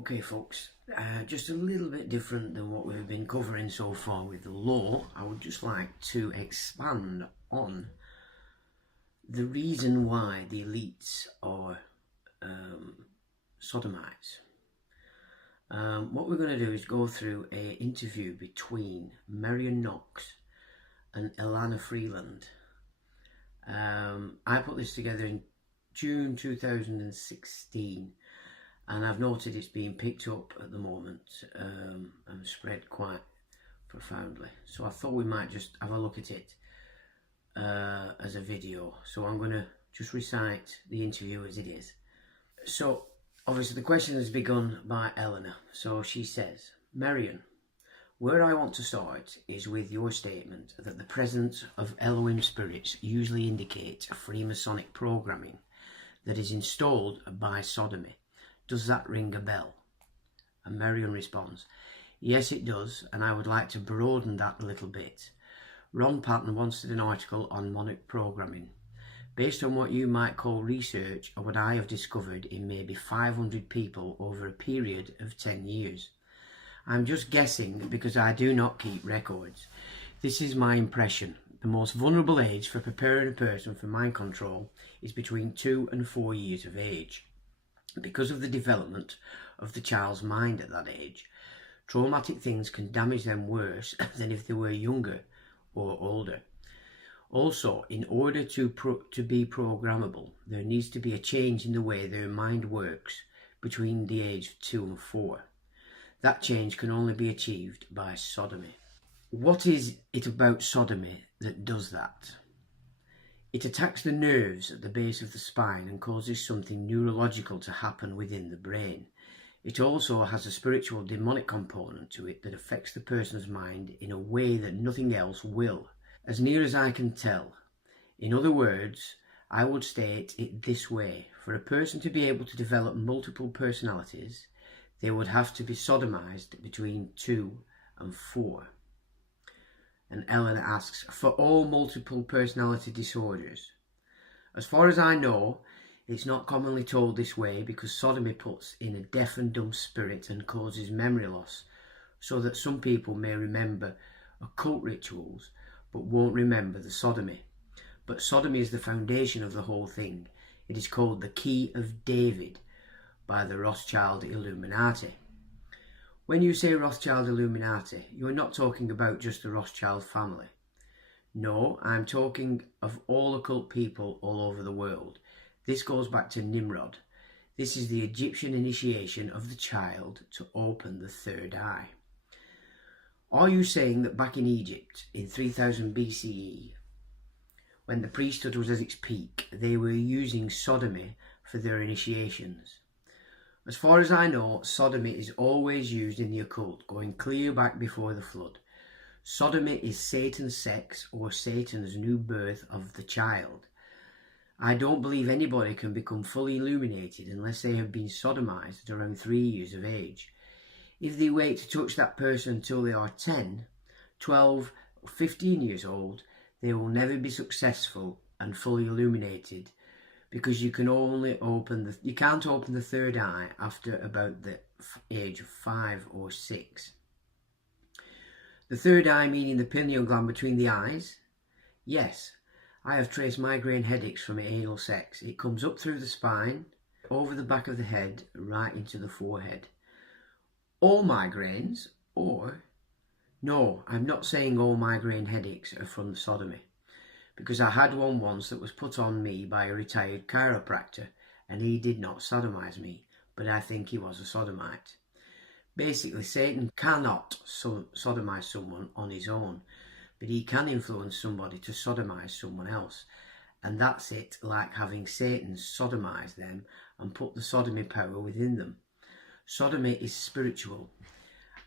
Okay folks, just a little bit different than what we've been covering so far with the law. I would just like to expand on the reason why the elites are sodomites. What we're going to do is go through an interview between Marion Knox and Elana Freeland. I put this together in June 2016. And I've noted it's being picked up at the moment and spread quite profoundly. So I thought we might just have a look at it as a video. So I'm going to just recite the interview as it is. So obviously the question has begun by Eleanor. So she says, Marion, where I want to start is with your statement that the presence of Elohim spirits usually indicates Freemasonic programming that is installed by sodomy. Does that ring a bell? And Marion responds, yes it does, and I would like to broaden that a little bit. Ron Patton once did an article on monarch programming. Based on what you might call research or what I have discovered in maybe 500 people over a period of 10 years. I'm just guessing because I do not keep records. This is my impression. The most vulnerable age for preparing a person for mind control is between 2 and 4 years of age. Because of the development of the child's mind at that age, traumatic things can damage them worse than if they were younger or older. Also, in order to be programmable, there needs to be a change in the way their mind works between the age of 2 and 4. That change can only be achieved by sodomy. What is it about sodomy that does that? It attacks the nerves at the base of the spine and causes something neurological to happen within the brain. It also has a spiritual demonic component to it that affects the person's mind in a way that nothing else will, as near as I can tell. In other words, I would state it this way. For a person to be able to develop multiple personalities, they would have to be sodomized between 2 and 4. And Eleanor asks, for all multiple personality disorders? As far as I know, it's not commonly told this way because sodomy puts in a deaf and dumb spirit and causes memory loss, so that some people may remember occult rituals but won't remember the sodomy. But sodomy is the foundation of the whole thing. It is called the Key of David by the Rothschild Illuminati. When you say Rothschild Illuminati, you're not talking about just the Rothschild family. No, I'm talking of all occult people all over the world. This goes back to Nimrod. This is the Egyptian initiation of the child to open the third eye. Are you saying that back in Egypt in 3000 BCE, when the priesthood was at its peak, they were using sodomy for their initiations? As far as I know, sodomy is always used in the occult, going clear back before the flood. Sodomy is Satan's sex or Satan's new birth of the child. I don't believe anybody can become fully illuminated unless they have been sodomized at around 3 years of age. If they wait to touch that person until they are 10, 12 or 15 years old, they will never be successful and fully illuminated, because you can't open the third eye after about the age of 5 or 6. The third eye meaning the pineal gland between the eyes? Yes, I have traced migraine headaches from anal sex. It comes up through the spine, over the back of the head, right into the forehead. All migraines, or? No, I'm not saying all migraine headaches are from the sodomy, because I had one once that was put on me by a retired chiropractor, and he did not sodomize me, but I think he was a sodomite. Basically, Satan cannot sodomize someone on his own, but he can influence somebody to sodomize someone else, and that's it, like having Satan sodomize them and put the sodomy power within them. Sodomy is spiritual.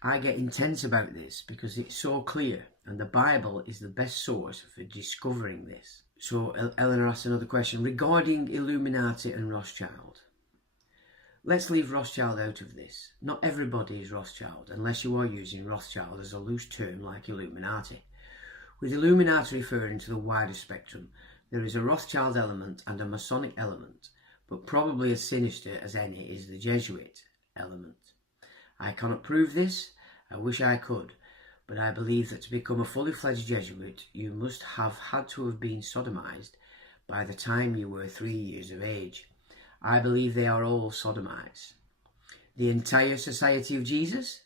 I get intense about this because it's so clear, and the Bible is the best source for discovering this. So Eleanor asks another question regarding Illuminati and Rothschild. Let's leave Rothschild out of this. Not everybody is Rothschild, unless you are using Rothschild as a loose term like Illuminati. With Illuminati referring to the wider spectrum, there is a Rothschild element and a Masonic element, but probably as sinister as any is the Jesuit element. I cannot prove this, I wish I could, but I believe that to become a fully fledged Jesuit, you must have had to have been sodomized by the time you were 3 years of age. I believe they are all sodomites. The entire Society of Jesus?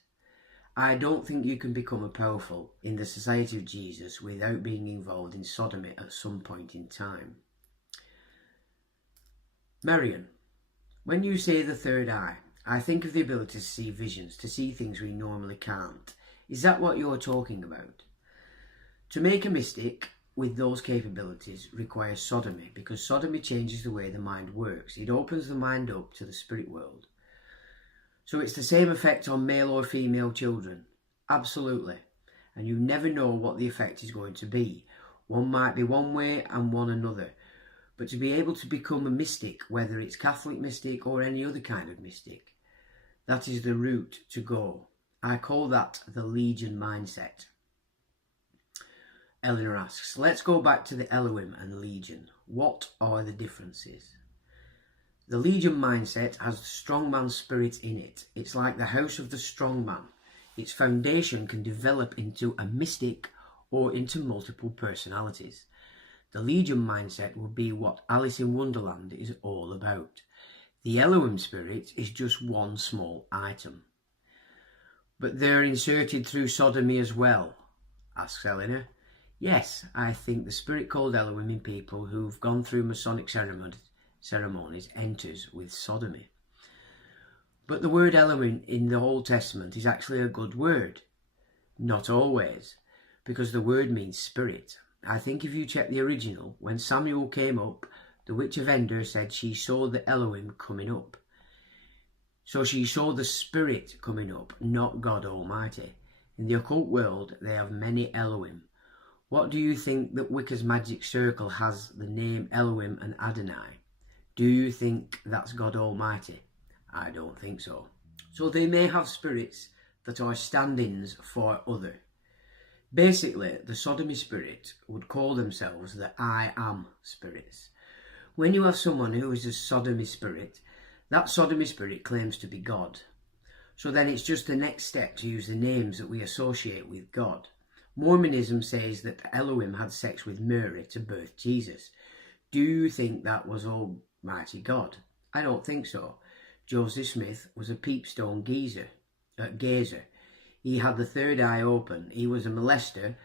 I don't think you can become a powerful in the Society of Jesus without being involved in sodomy at some point in time. Marion, when you say the third eye, I think of the ability to see visions, to see things we normally can't. Is that what you're talking about? To make a mystic with those capabilities requires sodomy, because sodomy changes the way the mind works. It opens the mind up to the spirit world. So it's the same effect on male or female children. Absolutely. And you never know what the effect is going to be. One might be one way and one another. But to be able to become a mystic, whether it's Catholic mystic or any other kind of mystic, that is the route to go. I call that the Legion mindset. Eleanor asks, let's go back to the Elohim and Legion. What are the differences? The Legion mindset has the strongman spirit in it. It's like the house of the strongman. Its foundation can develop into a mystic or into multiple personalities. The Legion mindset will be what Alice in Wonderland is all about. The Elohim spirit is just one small item. But they're inserted through sodomy as well, asks Eleanor. Yes, I think the spirit called Elohim in people who've gone through Masonic ceremonies enters with sodomy. But the word Elohim in the Old Testament is actually a good word. Not always, because the word means spirit. I think if you check the original, when Samuel came up, the witch of Endor said she saw the Elohim coming up. So she saw the spirit coming up, not God Almighty. In the occult world, they have many Elohim. What do you think that Wicca's magic circle has the name Elohim and Adonai? Do you think that's God Almighty? I don't think so. So they may have spirits that are stand-ins for other. Basically, the sodomy spirit would call themselves the I am spirits. When you have someone who is a sodomy spirit, that sodomy spirit claims to be God. So then it's just the next step to use the names that we associate with God. Mormonism says that Elohim had sex with Mary to birth Jesus. Do you think that was Almighty God? I don't think so. Joseph Smith was a peepstone gazer. He had the third eye open. He was a molester,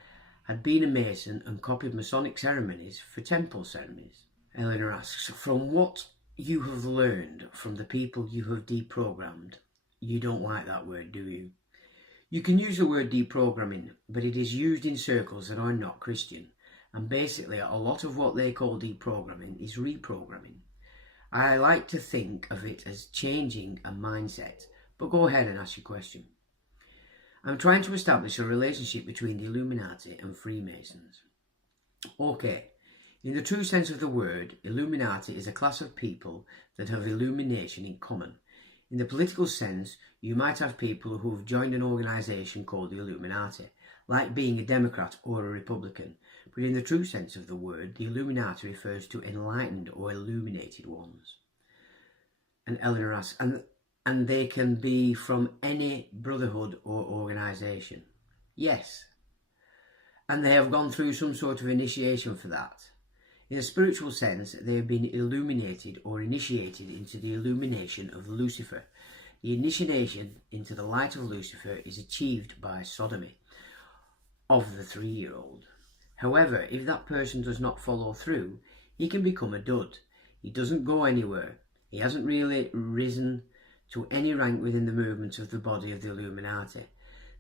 had been a Mason and copied Masonic ceremonies for temple ceremonies. Eleanor asks, from what you have learned from the people you have deprogrammed, you don't like that word, do you? You can use the word deprogramming, but it is used in circles that are not Christian. And basically, a lot of what they call deprogramming is reprogramming. I like to think of it as changing a mindset. But go ahead and ask your question. I'm trying to establish a relationship between the Illuminati and Freemasons. Okay, in the true sense of the word, Illuminati is a class of people that have illumination in common. In the political sense, you might have people who have joined an organisation called the Illuminati, like being a Democrat or a Republican. But in the true sense of the word, the Illuminati refers to enlightened or illuminated ones. And Eleanor asks, and they can be from any brotherhood or organisation? Yes. And they have gone through some sort of initiation for that. In a spiritual sense, they have been illuminated or initiated into the illumination of Lucifer. The initiation into the light of Lucifer is achieved by sodomy of the 3-year-old. However, if that person does not follow through, he can become a dud. He doesn't go anywhere. He hasn't really risen to any rank within the movement of the body of the Illuminati.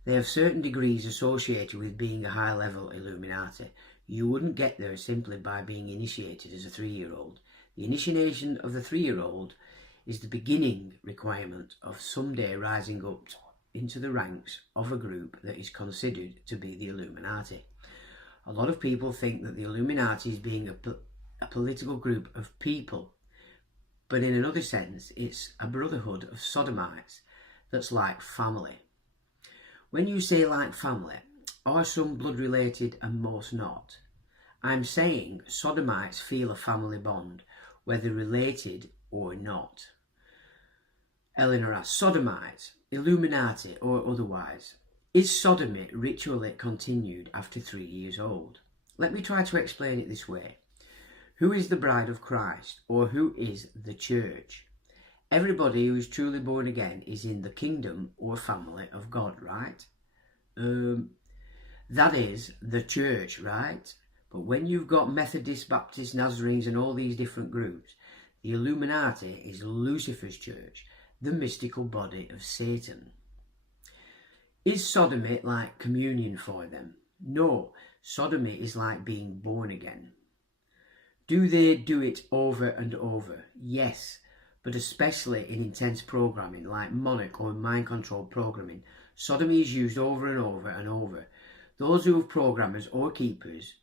They have certain degrees associated with being a high-level Illuminati. You wouldn't get there simply by being initiated as a 3-year-old. The initiation of the 3-year-old is the beginning requirement of someday rising up into the ranks of a group that is considered to be the Illuminati. A lot of people think that the Illuminati is being a political group of people, but in another sense, it's a brotherhood of sodomites that's like family. When you say like family, are some blood related and most not? I'm saying sodomites feel a family bond, whether related or not. Eleanor asks, sodomites, Illuminati or otherwise, is sodomy ritually continued after 3 years old? Let me try to explain it this way. Who is the bride of Christ, or who is the church? Everybody who is truly born again is in the kingdom or family of God, right? That is the church, right? But when you've got Methodists, Baptists, Nazarenes and all these different groups, the Illuminati is Lucifer's church, the mystical body of Satan. Is sodomy like communion for them? No, sodomy is like being born again. Do they do it over and over? Yes, but especially in intense programming like monarch or mind control programming, sodomy is used over and over and over. Those who have programmers or keepers,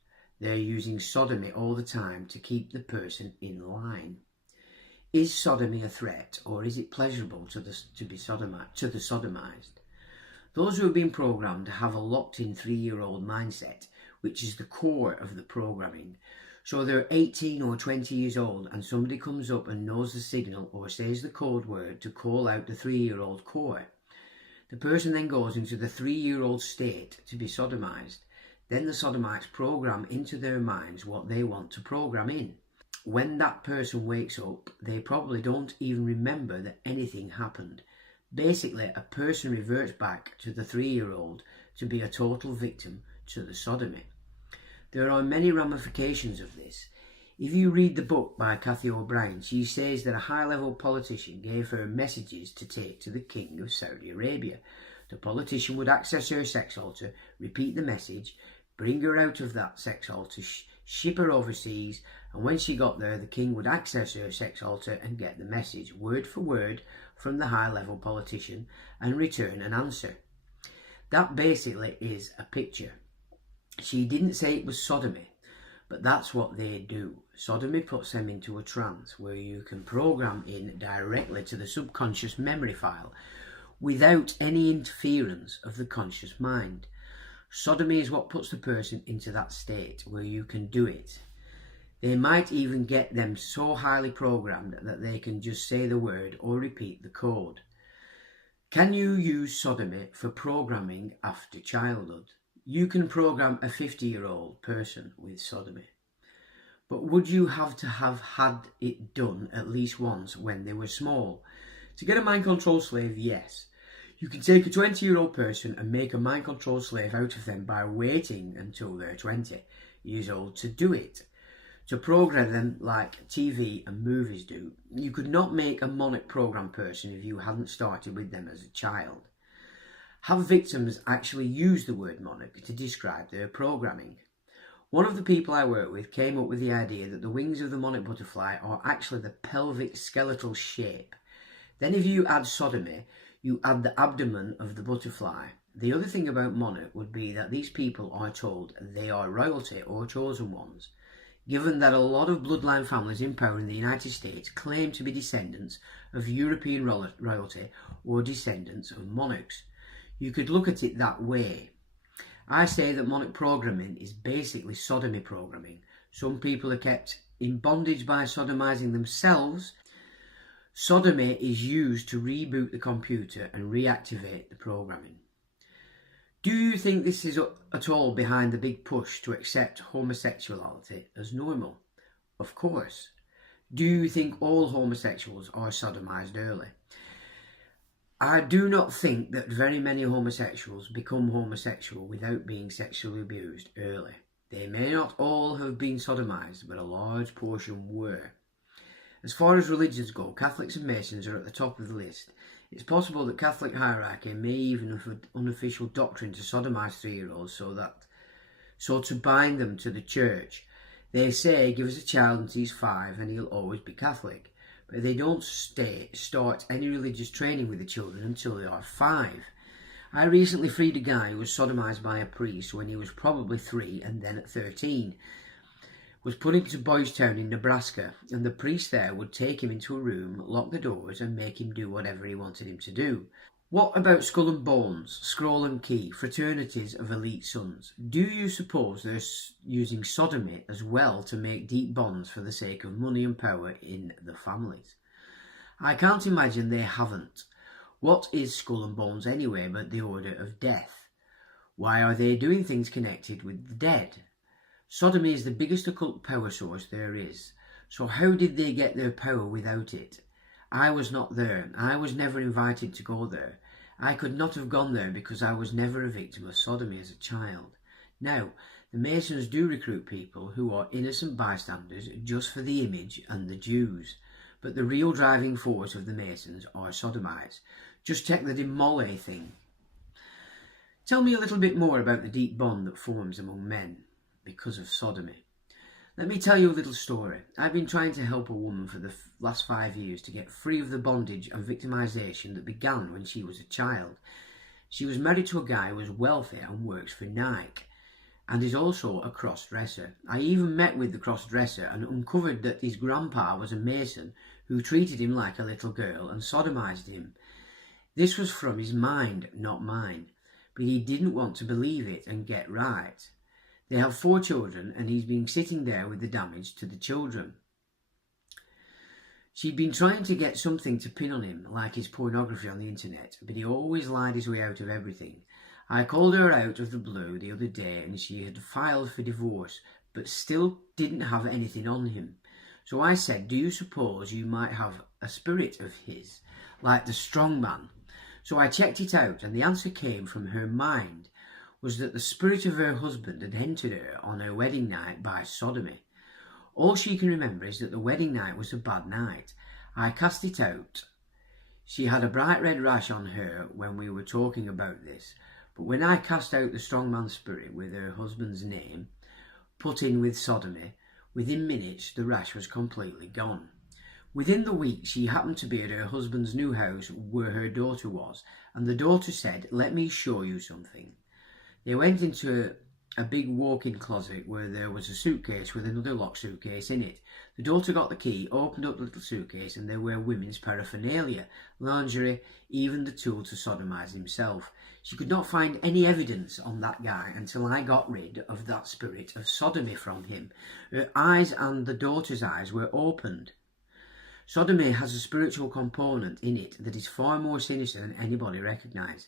they're using sodomy all the time to keep the person in line. Is sodomy a threat, or is it pleasurable to the sodomized? Those who have been programmed have a locked-in 3-year-old mindset, which is the core of the programming. So they're 18 or 20 years old and somebody comes up and knows the signal or says the code word to call out the 3-year-old core. The person then goes into the 3-year-old state to be sodomized. Then the sodomites program into their minds what they want to program in. When that person wakes up, they probably don't even remember that anything happened. Basically, a person reverts back to the 3-year-old to be a total victim to the sodomy. There are many ramifications of this. If you read the book by Kathy O'Brien, she says that a high-level politician gave her messages to take to the King of Saudi Arabia. The politician would access her sex altar, repeat the message, bring her out of that sex altar, ship her overseas, and when she got there, the king would access her sex altar and get the message, word for word, from the high-level politician and return an answer. That basically is a picture. She didn't say it was sodomy, but that's what they do. Sodomy puts them into a trance where you can program in directly to the subconscious memory file without any interference of the conscious mind. Sodomy is what puts the person into that state where you can do it. They might even get them so highly programmed that they can just say the word or repeat the code. Can you use sodomy for programming after childhood? You can program a 50-year-old person with sodomy. But would you have to have had it done at least once when they were small? To get a mind control slave, yes. You can take a 20-year-old person and make a mind control slave out of them by waiting until they're 20 years old to do it. To program them like TV and movies do. You could not make a monarch program person if you hadn't started with them as a child. Have victims actually use the word monarch to describe their programming? One of the people I work with came up with the idea that the wings of the monarch butterfly are actually the pelvic skeletal shape. Then if you add sodomy, you add the abdomen of the butterfly. The other thing about monarch would be that these people are told they are royalty or chosen ones, given that a lot of bloodline families in power in the United States claim to be descendants of European royalty or descendants of monarchs. You could look at it that way. I say that monarch programming is basically sodomy programming. Some people are kept in bondage by sodomizing themselves. Sodomy is used to reboot the computer and reactivate the programming. Do you think this is at all behind the big push to accept homosexuality as normal? Of course. Do you think all homosexuals are sodomized early? I do not think that very many homosexuals become homosexual without being sexually abused early. They may not all have been sodomized, but a large portion were. As far as religions go, Catholics and Masons are at the top of the list. It's possible that Catholic hierarchy may even have an unofficial doctrine to sodomize 3-year-olds so to bind them to the church. They say, give us a child until he's 5 and he'll always be Catholic. But they don't start any religious training with the children until they are 5. I recently freed a guy who was sodomized by a priest when he was probably 3 and then at 13. Was put into Boys Town in Nebraska, and the priest there would take him into a room, lock the doors and make him do whatever he wanted him to do. What about Skull and Bones, Scroll and Key, fraternities of elite sons? Do you suppose they're using sodomy as well to make deep bonds for the sake of money and power in the families? I can't imagine they haven't. What is Skull and Bones anyway but the order of death? Why are they doing things connected with the dead? Sodomy is the biggest occult power source there is. So how did they get their power without it? I was not there. I was never invited to go there. I could not have gone there because I was never a victim of sodomy as a child. Now, the Masons do recruit people who are innocent bystanders just for the image and the dues. But the real driving force of the Masons are sodomites. Just check the Demole thing. Tell me a little bit more about the deep bond that forms among men because of sodomy. Let me tell you a little story. I've been trying to help a woman for the last 5 years to get free of the bondage and victimization that began when she was a child. She was married to a guy who is wealthy and works for Nike and is also a cross-dresser. I even met with the cross-dresser and uncovered that his grandpa was a Mason who treated him like a little girl and sodomized him. This was from his mind, not mine, but he didn't want to believe it and get right. They have 4 children and he's been sitting there with the damage to the children. She'd been trying to get something to pin on him, like his pornography on the internet, but he always lied his way out of everything. I called her out of the blue the other day and she had filed for divorce, but still didn't have anything on him. So I said, do you suppose you might have a spirit of his, like the strong man? So I checked it out and the answer came from her mind, was that the spirit of her husband had entered her on her wedding night by sodomy. All she can remember is that the wedding night was a bad night. I cast it out. She had a bright red rash on her when we were talking about this, but when I cast out the strongman spirit with her husband's name, put in with sodomy, within minutes the rash was completely gone. Within the week she happened to be at her husband's new house where her daughter was, and the daughter said, let me show you something. They went into a big walk-in closet where there was a suitcase with another locked suitcase in it. The daughter got the key, opened up the little suitcase, and there were women's paraphernalia, lingerie, even the tool to sodomize himself. She could not find any evidence on that guy until I got rid of that spirit of sodomy from him. Her eyes and the daughter's eyes were opened. Sodomy has a spiritual component in it that is far more sinister than anybody recognises.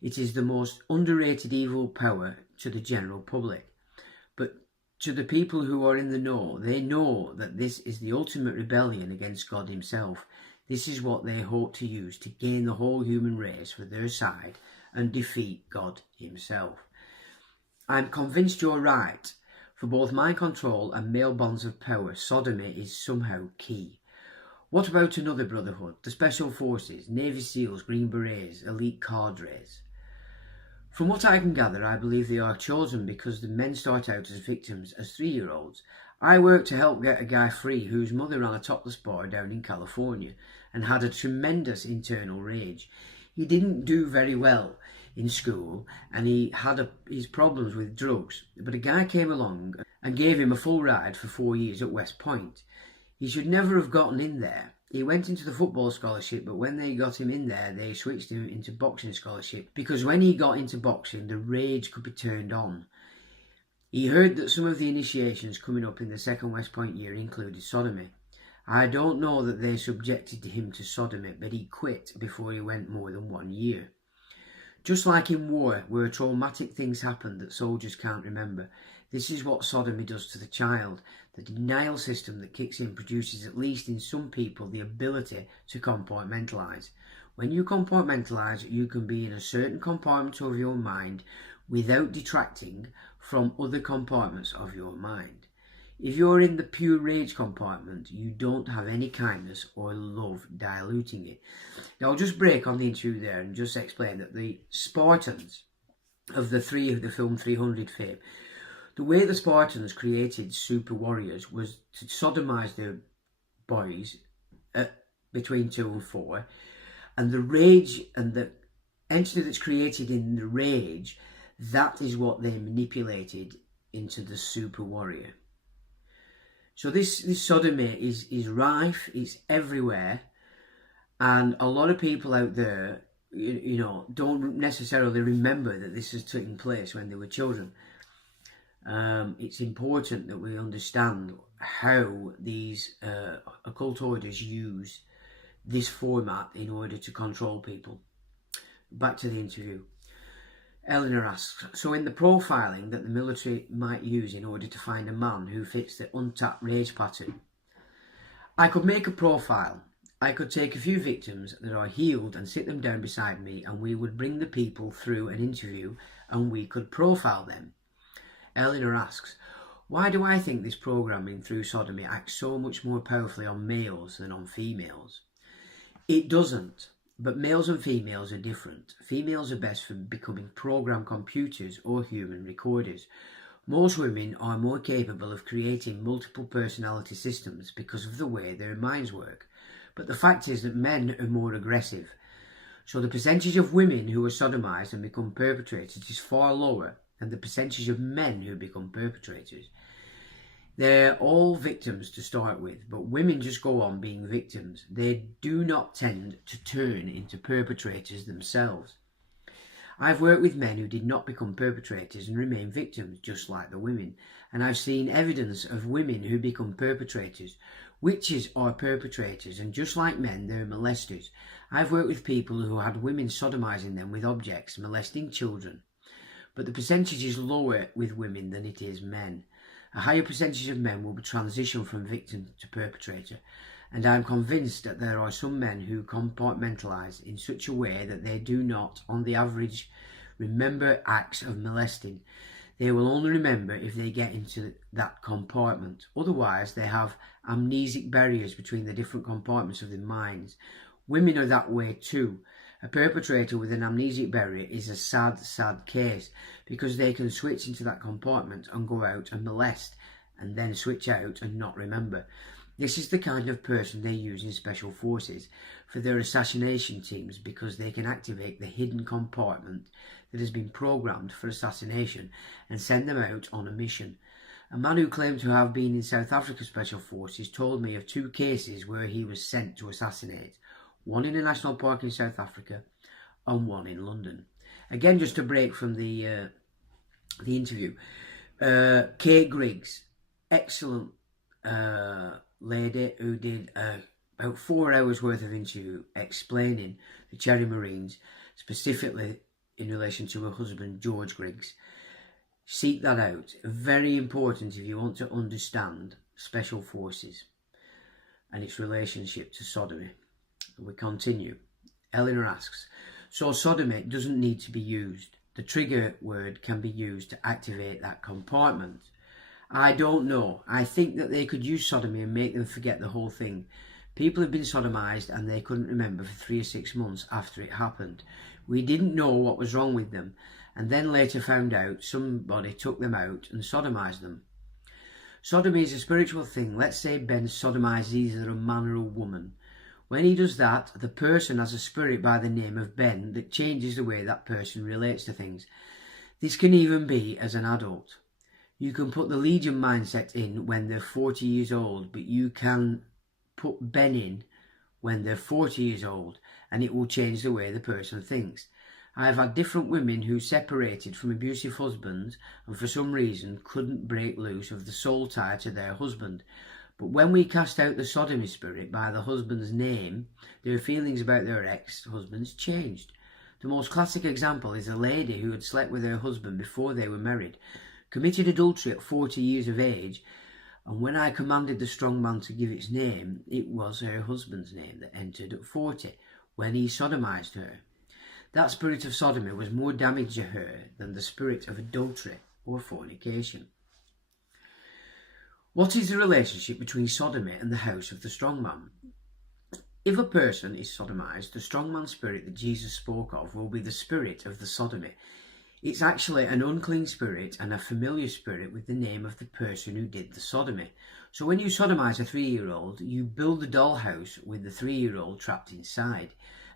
It is the most underrated evil power to the general public. But to the people who are in the know, they know that this is the ultimate rebellion against God himself. This is what they hope to use to gain the whole human race for their side and defeat God himself. I'm convinced you're right. For both mind control and male bonds of power, sodomy is somehow key. What about another brotherhood? The Special Forces, Navy SEALs, Green Berets, elite cadres. From what I can gather, I believe they are chosen because the men start out as victims as 3-year-olds. I worked to help get a guy free whose mother ran a topless bar down in California and had a tremendous internal rage. He didn't do very well in school and he had his problems with drugs, but a guy came along and gave him a full ride for 4 years at West Point. He should never have gotten in there. He went into the football scholarship, but when they got him in there, they switched him into boxing scholarship because when he got into boxing, the rage could be turned on. He heard that some of the initiations coming up in the second West Point year included sodomy. I don't know that they subjected him to sodomy, but he quit before he went more than 1 year. Just like in war, where traumatic things happen that soldiers can't remember, this is what sodomy does to the child. The denial system that kicks in produces, at least in some people, the ability to compartmentalise. When you compartmentalise, you can be in a certain compartment of your mind without detracting from other compartments of your mind. If you're in the pure rage compartment, you don't have any kindness or love diluting it. Now I'll just break on the interview there and just explain that the Spartans of the film 300 fame, the way the Spartans created super warriors was to sodomize their boys between 2 and 4, and the rage and the entity that's created in the rage, that is what they manipulated into the super warrior. So this sodomy is rife, it's everywhere, and a lot of people out there, you know, don't necessarily remember that this has taken place when they were children. It's important that we understand how these occult orders use this format in order to control people. Back to the interview. Eleanor asks, so in the profiling that the military might use in order to find a man who fits the untapped rage pattern, I could make a profile. I could take a few victims that are healed and sit them down beside me, and we would bring the people through an interview and we could profile them. Eleanor asks, why do I think this programming through sodomy acts so much more powerfully on males than on females? It doesn't. But males and females are different. Females are best for becoming program computers or human recorders. Most women are more capable of creating multiple personality systems because of the way their minds work. But the fact is that men are more aggressive. So the percentage of women who are sodomized and become perpetrators is far lower than the percentage of men who become perpetrators. They're all victims to start with, but women just go on being victims. They do not tend to turn into perpetrators themselves. I've worked with men who did not become perpetrators and remain victims, just like the women. And I've seen evidence of women who become perpetrators. Witches are perpetrators, and just like men, they're molesters. I've worked with people who had women sodomizing them with objects, molesting children. But the percentage is lower with women than it is men. A higher percentage of men will transition from victim to perpetrator, and I am convinced that there are some men who compartmentalise in such a way that they do not, on the average, remember acts of molesting. They will only remember if they get into that compartment. Otherwise, they have amnesic barriers between the different compartments of their minds. Women are that way too. A perpetrator with an amnesic barrier is a sad, sad case, because they can switch into that compartment and go out and molest, and then switch out and not remember. This is the kind of person they use in special forces for their assassination teams, because they can activate the hidden compartment that has been programmed for assassination and send them out on a mission. A man who claimed to have been in South Africa Special Forces told me of 2 cases where he was sent to assassinate. One in a national park in South Africa and one in London. Again, just a break from the interview. Kate Griggs, excellent lady who did about 4 hours worth of interview explaining the Cherry Marines, specifically in relation to her husband George Griggs. Seek that out. Very important if you want to understand Special Forces and its relationship to sodomy. We continue. Eleanor asks, so sodomy doesn't need to be used. The trigger word can be used to activate that compartment. I don't know. I think that they could use sodomy and make them forget the whole thing. People have been sodomized and they couldn't remember for 3 or 6 months after it happened. We didn't know what was wrong with them, and then later found out somebody took them out and sodomized them. Sodomy is a spiritual thing. Let's say Ben sodomizes either a man or a woman. When he does that, the person has a spirit by the name of Ben that changes the way that person relates to things. This can even be as an adult. You can put the Legion mindset in when they're 40 years old, but you can put Ben in when they're 40 years old, and it will change the way the person thinks. I've had different women who separated from abusive husbands and for some reason couldn't break loose of the soul tie to their husband. But when we cast out the sodomy spirit by the husband's name, their feelings about their ex-husbands changed. The most classic example is a lady who had slept with her husband before they were married, committed adultery at 40 years of age, and when I commanded the strong man to give its name, it was her husband's name that entered at 40, when he sodomized her. That spirit of sodomy was more damage to her than the spirit of adultery or fornication. What is the relationship between sodomy and the house of the strongman? If a person is sodomized, the strongman spirit that Jesus spoke of will be the spirit of the sodomy. It's actually an unclean spirit and a familiar spirit with the name of the person who did the sodomy. So when you sodomize a 3-year-old, you build the dollhouse with the 3-year-old trapped inside.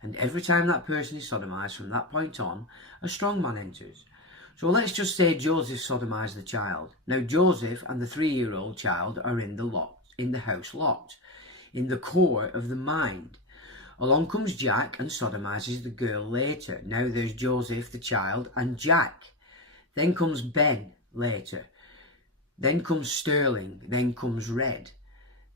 And every time that person is sodomized from that point on, a strongman enters. So let's just say Joseph sodomized the child. Now Joseph and the 3-year-old child are in the house locked, in the core of the mind. Along comes Jack and sodomizes the girl later. Now there's Joseph, the child, and Jack. Then comes Ben later. Then comes Sterling. Then comes Red.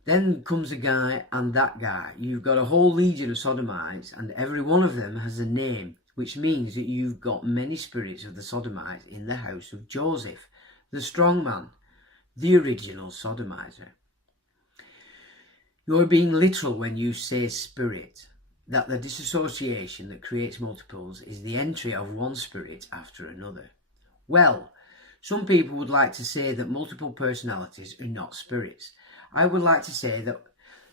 Then comes a guy and that guy. You've got a whole legion of sodomites, and every one of them has a name, which means that you've got many spirits of the sodomites in the house of Joseph, the strong man, the original sodomizer. You're being literal when you say spirit, that the disassociation that creates multiples is the entry of one spirit after another. Well, some people would like to say that multiple personalities are not spirits. I would like to say that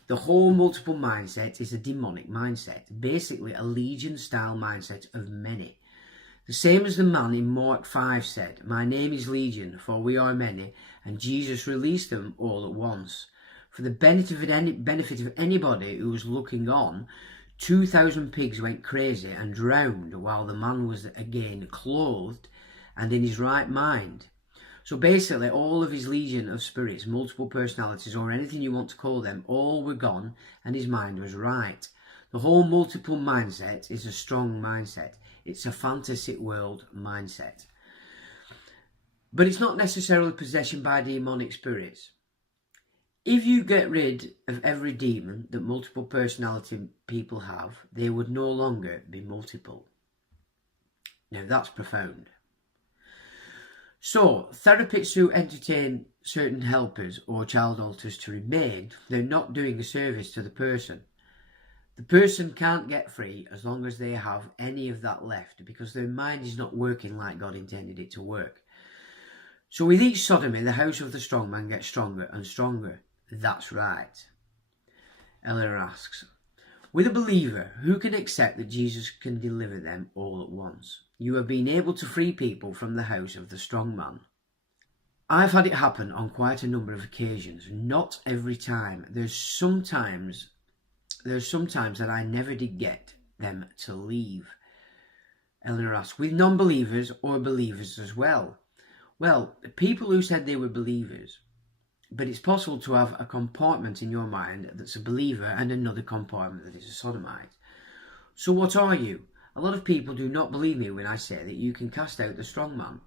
the whole multiple mindset is a demonic mindset, basically a legion-style mindset of many. The same as the man in Mark 5 said, "My name is Legion, for we are many," and Jesus released them all at once. For the benefit of anybody who was looking on, 2,000 pigs went crazy and drowned while the man was again clothed and in his right mind. So basically, all of his legion of spirits, multiple personalities, or anything you want to call them, all were gone and his mind was right. The whole multiple mindset is a strong mindset. It's a fantasy world mindset. But it's not necessarily possession by demonic spirits. If you get rid of every demon that multiple personality people have, they would no longer be multiple. Now that's profound. So, therapists who entertain certain helpers or child alters to remain, they're not doing a service to the person. The person can't get free as long as they have any of that left, because their mind is not working like God intended it to work. So with each sodomy, the house of the strong man gets stronger and stronger. That's right. Eleanor asks, with a believer, who can accept that Jesus can deliver them all at once? You have been able to free people from the house of the strong man. I've had it happen on quite a number of occasions, not every time. There's sometimes that I never did get them to leave. Eleanor asks, with non-believers or believers as well? Well, people who said they were believers, but it's possible to have a compartment in your mind that's a believer and another compartment that is a sodomite. So what are you? A lot of people do not believe me when I say that you can cast out the strong man,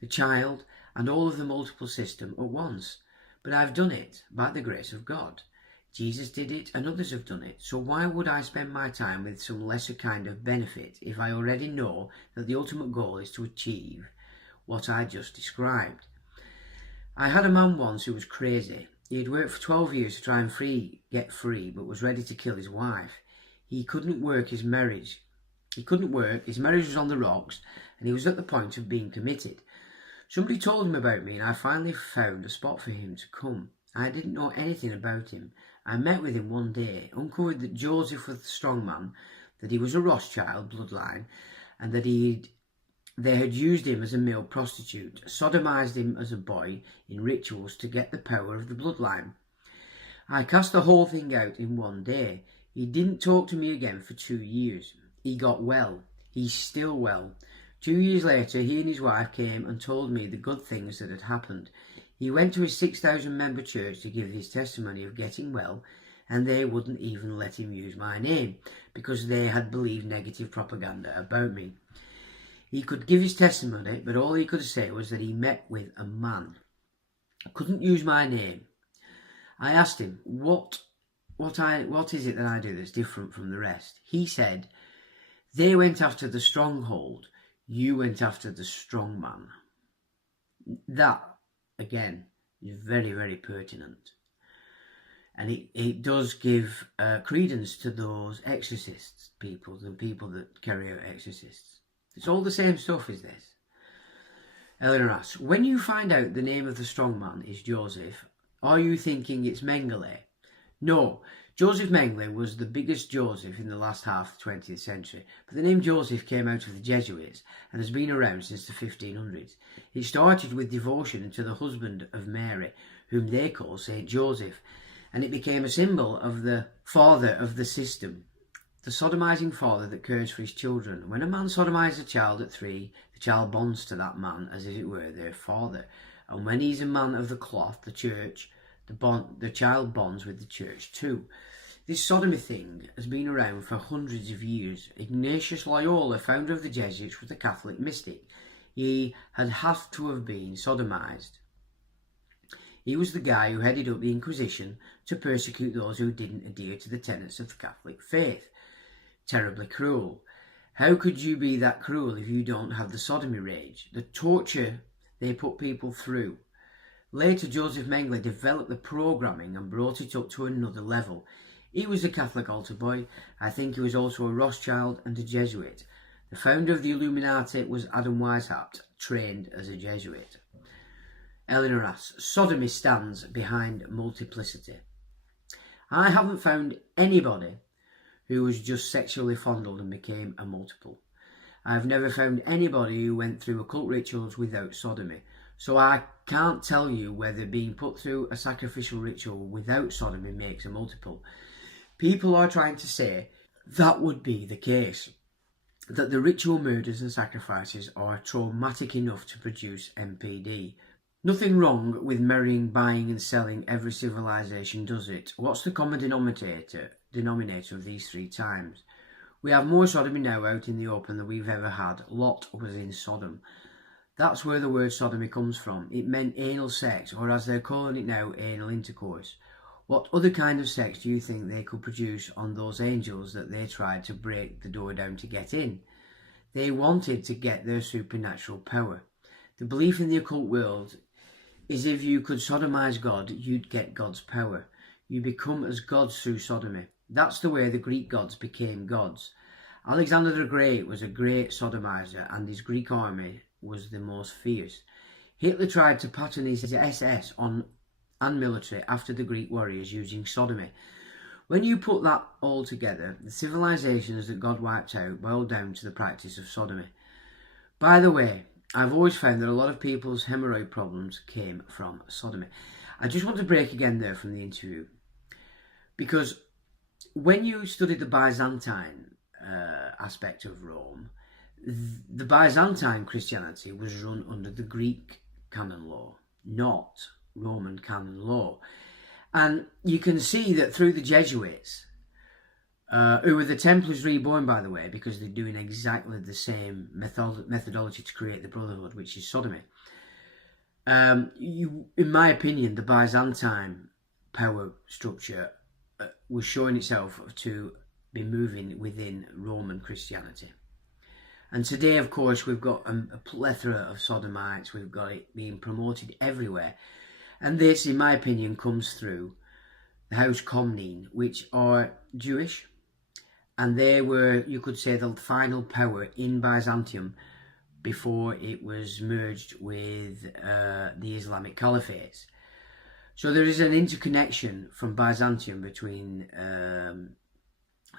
the child, and all of the multiple system at once. But I've done it by the grace of God. Jesus did it and others have done it. So why would I spend my time with some lesser kind of benefit if I already know that the ultimate goal is to achieve what I just described? I had a man once who was crazy. He had worked for 12 years to try and get free, but was ready to kill his wife. He couldn't work his marriage. His marriage was on the rocks, and he was at the point of being committed. Somebody told him about me, and I finally found a spot for him to come. I didn't know anything about him. I met with him one day, uncovered that Joseph was the strong man, that he was a Rothschild bloodline, and that they had used him as a male prostitute, sodomized him as a boy in rituals to get the power of the bloodline. I cast the whole thing out in one day. He didn't talk to me again for 2 years. He got well. He's still well. 2 years later, he and his wife came and told me the good things that had happened. He went to his 6,000 member church to give his testimony of getting well, and they wouldn't even let him use my name because they had believed negative propaganda about me. He could give his testimony, but all he could say was that he met with a man. Couldn't use my name. I asked him, what is it that I do that's different from the rest? He said, they went after the stronghold, you went after the strong man. That, again, is very, very pertinent. And it does give credence to those exorcists, the people that carry out exorcists. It's all the same stuff as this. Eleanor asks, when you find out the name of the strong man is Joseph, are you thinking it's Mengele? No, Joseph Mengele was the biggest Joseph in the last half of the 20th century, but the name Joseph came out of the Jesuits and has been around since the 1500s. It started with devotion to the husband of Mary, whom they call Saint Joseph, and it became a symbol of the father of the system, the sodomizing father that cares for his children. When a man sodomizes a child at 3, the child bonds to that man as if it were their father, and when he's a man of the cloth, the church, the child bonds with the church too. This sodomy thing has been around for hundreds of years. Ignatius Loyola, founder of the Jesuits, was a Catholic mystic. He had to have been sodomized. He was the guy who headed up the Inquisition to persecute those who didn't adhere to the tenets of the Catholic faith. Terribly cruel. How could you be that cruel if you don't have the sodomy rage, the torture they put people through? Later, Joseph Mengele developed the programming and brought it up to another level. He was a Catholic altar boy. I think he was also a Rothschild and a Jesuit. The founder of the Illuminati was Adam Weishaupt, trained as a Jesuit. Eleanor asks, sodomy stands behind multiplicity. I haven't found anybody who was just sexually fondled and became a multiple. I've never found anybody who went through occult rituals without sodomy. So I can't tell you whether being put through a sacrificial ritual without sodomy makes a multiple. People are trying to say that would be the case, that the ritual murders and sacrifices are traumatic enough to produce MPD. Nothing wrong with marrying, buying and selling. Every civilization does it. What's the common denominator of these three times? We have more sodomy now out in the open than we've ever had. Lot was in Sodom. That's where the word sodomy comes from. It meant anal sex, or as they're calling it now, anal intercourse. What other kind of sex do you think they could produce on those angels that they tried to break the door down to get in? They wanted to get their supernatural power. The belief in the occult world is if you could sodomize God, you'd get God's power. You become as gods through sodomy. That's the way the Greek gods became gods. Alexander the Great was a great sodomizer, and his Greek army was the most fierce. Hitler tried to pattern his SS on and military after the Greek warriors using sodomy. When you put that all together, the civilizations that God wiped out boiled down to the practice of sodomy. By the way, I've always found that a lot of people's hemorrhoid problems came from sodomy. I just want to break again there from the interview, because when you study the Byzantine aspect of Rome, the Byzantine Christianity was run under the Greek canon law, not Roman canon law. And you can see that through the Jesuits, who were the Templars reborn, by the way, because they're doing exactly the same methodology to create the Brotherhood, which is sodomy. In my opinion, the Byzantine power structure was showing itself to be moving within Roman Christianity. And today, of course, we've got a plethora of sodomites. We've got it being promoted everywhere. And this, in my opinion, comes through the House Comnene, which are Jewish. And they were, you could say, the final power in Byzantium before it was merged with the Islamic Caliphates. So there is an interconnection from Byzantium between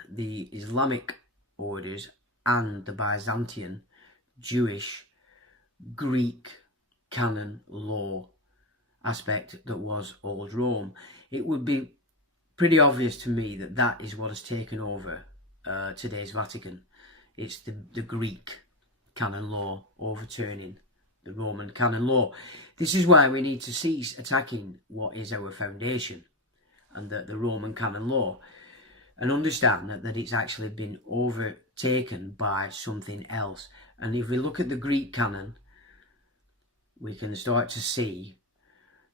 the Islamic orders and the Byzantine, Jewish, Greek canon law aspect that was old Rome. It would be pretty obvious to me that that is what has taken over today's Vatican. It's the Greek canon law overturning the Roman canon law. This is why we need to cease attacking what is our foundation and the Roman canon law, and understand that it's actually been overtaken by something else. And if we look at the Greek canon, we can start to see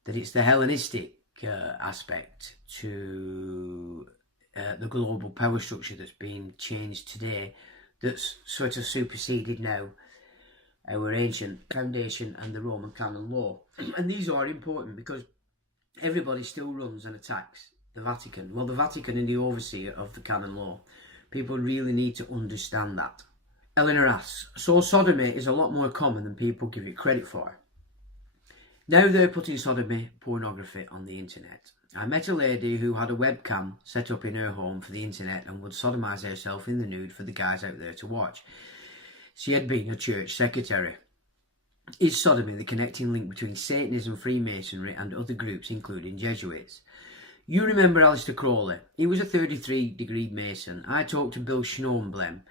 that it's the Hellenistic aspect to the global power structure that's being changed today, that's sort of superseded now our ancient foundation and the Roman canon law. And these are important because everybody still runs and attacks the Vatican. Well, the Vatican and the overseer of the canon law. People really need to understand that. Eleanor asks, so sodomy is a lot more common than people give it credit for. Now they're putting sodomy pornography on the internet. I met a lady who had a webcam set up in her home for the internet and would sodomise herself in the nude for the guys out there to watch. She had been a church secretary. Is sodomy the connecting link between Satanism, Freemasonry and other groups including Jesuits? You remember Aleister Crowley? He was a 33-degree Mason. I talked to Bill Schnorenblem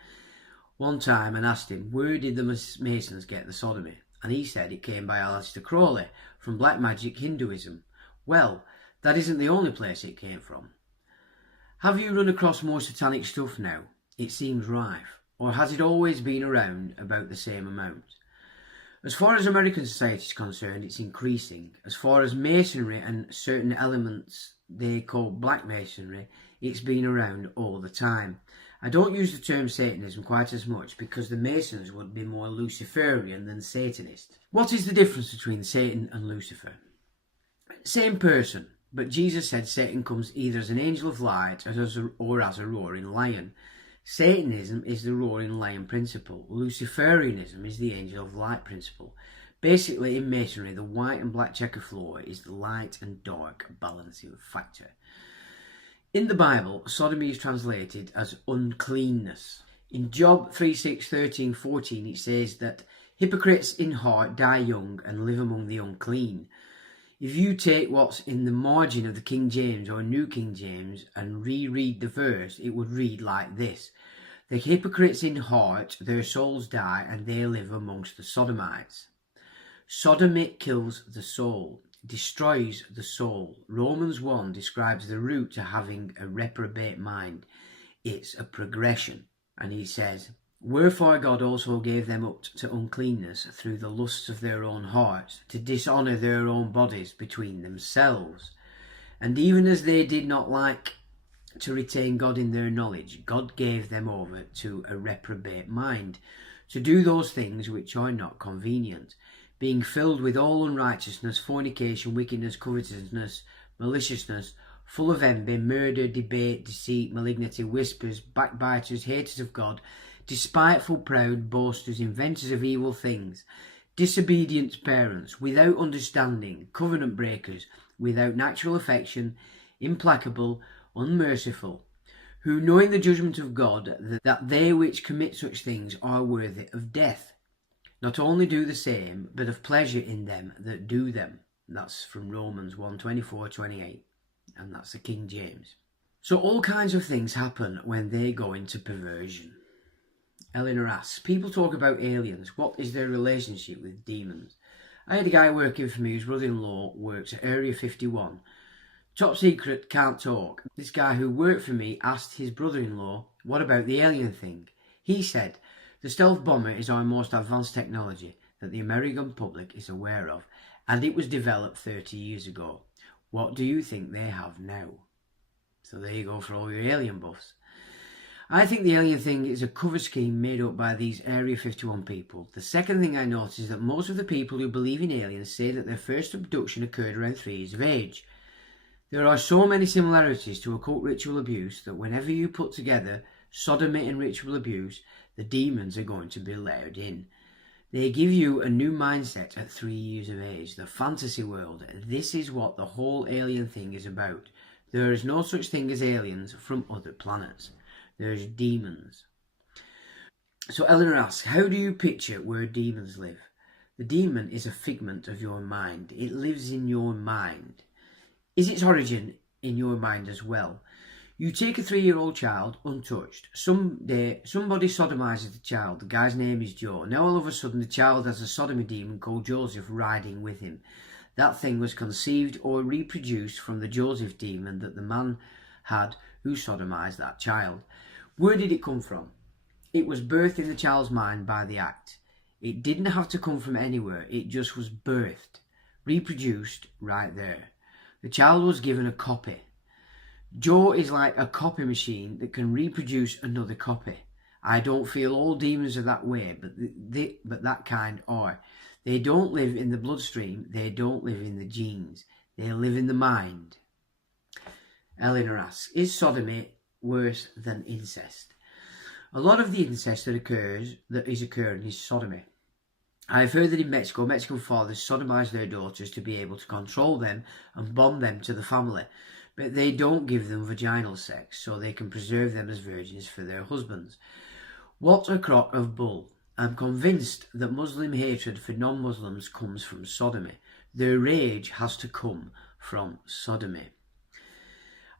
one time and asked him, where did the Masons get the sodomy? And he said it came by Aleister Crowley, from black magic Hinduism. Well, that isn't the only place it came from. Have you run across more satanic stuff now? It seems rife. Or has it always been around about the same amount? As far as American society is concerned, it's increasing. As far as masonry and certain elements they call black masonry, it's been around all the time. I don't use the term Satanism quite as much because the Masons would be more Luciferian than Satanist. What is the difference between Satan and Lucifer? Same person, but Jesus said Satan comes either as an angel of light or as a roaring lion. Satanism is the roaring lion principle. Luciferianism is the angel of light principle. Basically, in Masonry, the white and black checker floor is the light and dark balancing factor. In the Bible, sodomy is translated as uncleanness. In Job 3:6, 13, 14, it says that hypocrites in heart die young and live among the unclean. If you take what's in the margin of the King James or New King James and reread the verse, it would read like this. The hypocrites in heart, their souls die, and they live amongst the sodomites. Sodomy kills the soul, destroys the soul. Romans 1 describes the route to having a reprobate mind. It's a progression. And he says, wherefore God also gave them up to uncleanness through the lusts of their own hearts, to dishonour their own bodies between themselves. And even as they did not like to retain God in their knowledge, God gave them over to a reprobate mind, to do those things which are not convenient, being filled with all unrighteousness, fornication, wickedness, covetousness, maliciousness, full of envy, murder, debate, deceit, malignity, whispers, backbiters, haters of God, despiteful, proud, boasters, inventors of evil things, disobedient parents, without understanding, covenant breakers, without natural affection, implacable, unmerciful, who knowing the judgment of God, that they which commit such things are worthy of death, not only do the same, but have pleasure in them that do them. And that's from Romans 1, 24, 28, and that's the King James. So all kinds of things happen when they go into perversion. Eleanor asks, people talk about aliens. What is their relationship with demons? I had a guy working for me whose brother-in-law works at Area 51. Top secret, can't talk. This guy who worked for me asked his brother-in-law, what about the alien thing? He said, the stealth bomber is our most advanced technology that the American public is aware of, and it was developed 30 years ago. What do you think they have now? So there you go for all your alien buffs. I think the alien thing is a cover scheme made up by these Area 51 people. The second thing I noticed is that most of the people who believe in aliens say that their first abduction occurred around 3 years of age. There are so many similarities to occult ritual abuse that whenever you put together sodomy and ritual abuse, the demons are going to be layered in. They give you a new mindset at 3 years of age, the fantasy world. This is what the whole alien thing is about. There is no such thing as aliens from other planets. There's demons. So Eleanor asks, how do you picture where demons live? The demon is a figment of your mind. It lives in your mind. Is its origin in your mind as well? You take a 3-year-old child, untouched. Someday, somebody sodomizes the child. The guy's name is Joe. Now all of a sudden, the child has a sodomy demon called Joseph riding with him. That thing was conceived or reproduced from the Joseph demon that the man had who sodomized that child. Where did it come from? It was birthed in the child's mind by the act. It didn't have to come from anywhere. It just was birthed, reproduced right there. The child was given a copy. Joe is like a copy machine that can reproduce another copy. I don't feel all demons are that way, but that kind are. They don't live in the bloodstream. They don't live in the genes. They live in the mind. Eleanor asks, is sodomy worse than incest? A lot of the incest that is occurring is sodomy. I've heard that in Mexico, Mexican fathers sodomize their daughters to be able to control them and bond them to the family. But they don't give them vaginal sex, so they can preserve them as virgins for their husbands. What a crock of bull. I'm convinced that Muslim hatred for non-Muslims comes from sodomy. Their rage has to come from sodomy.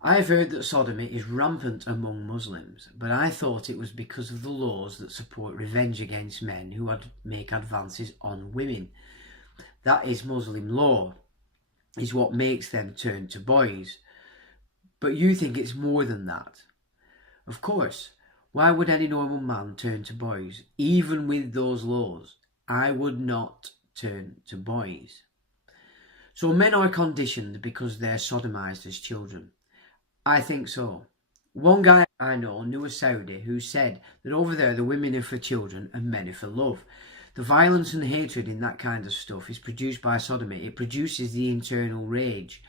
I've heard that sodomy is rampant among Muslims, but I thought it was because of the laws that support revenge against men who make advances on women. That is Muslim law, is what makes them turn to boys. But you think it's more than that. Of course, why would any normal man turn to boys, even with those laws? I would not turn to boys. So men are conditioned because they're sodomized as children. I think so. One guy I know knew a Saudi who said that over there the women are for children and men are for love. The violence and hatred in that kind of stuff is produced by sodomy. It produces the internal rage.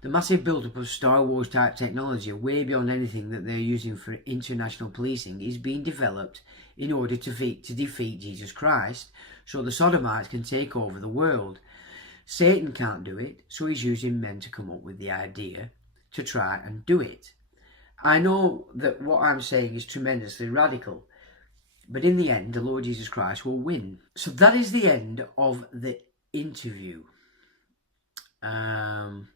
The massive build-up of Star Wars type technology, way beyond anything that they're using for international policing, is being developed in order to defeat Jesus Christ, so the sodomites can take over the world. Satan can't do it, so he's using men to come up with the idea to try and do it. I know that what I'm saying is tremendously radical, but in the end, the Lord Jesus Christ will win. So that is the end of the interview. And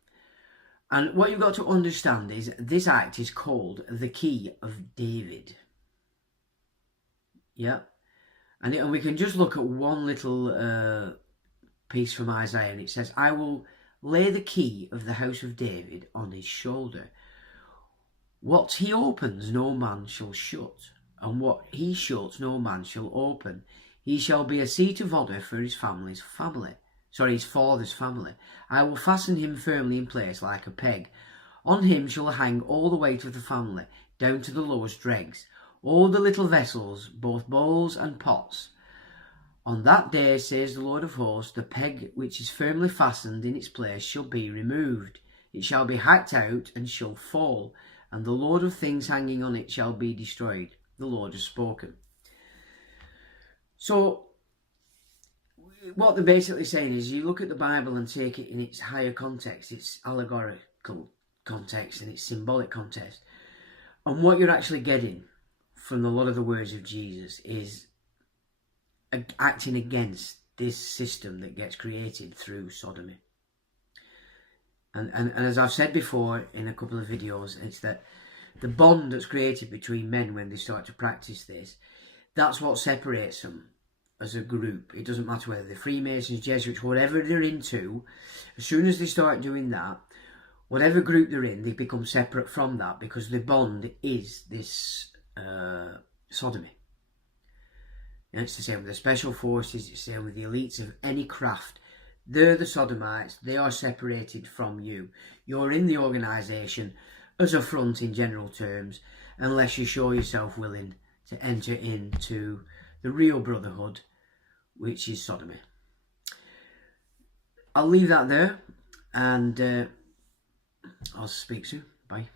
what you've got to understand is this act is called the Key of David. Yeah. And we can just look at one little piece from Isaiah, and it says, I will lay the key of the house of David on his shoulder. What he opens no man shall shut, and what he shuts no man shall open. He shall be a seat of honour for his father's family. I will fasten him firmly in place like a peg. On him shall hang all the weight of the family, down to the lowest dregs, all the little vessels, both bowls and pots. On that day, says the Lord of hosts, the peg which is firmly fastened in its place shall be removed. It shall be hacked out and shall fall, and the Lord of things hanging on it shall be destroyed. The Lord has spoken. So, what they're basically saying is you look at the Bible and take it in its higher context, its allegorical context and its symbolic context. And what you're actually getting from a lot of the words of Jesus is acting against this system that gets created through sodomy. And as I've said before in a couple of videos, it's that the bond that's created between men when they start to practice this, that's what separates them as a group. It doesn't matter whether they're Freemasons, Jesuits, whatever they're into. As soon as they start doing that, whatever group they're in, they become separate from that because the bond is this sodomy. And it's the same with the special forces, it's the same with the elites of any craft. They're the sodomites, they are separated from you. You're in the organisation as a front in general terms, unless you show yourself willing to enter into the real brotherhood, which is sodomy. I'll leave that there, and I'll speak soon. Bye.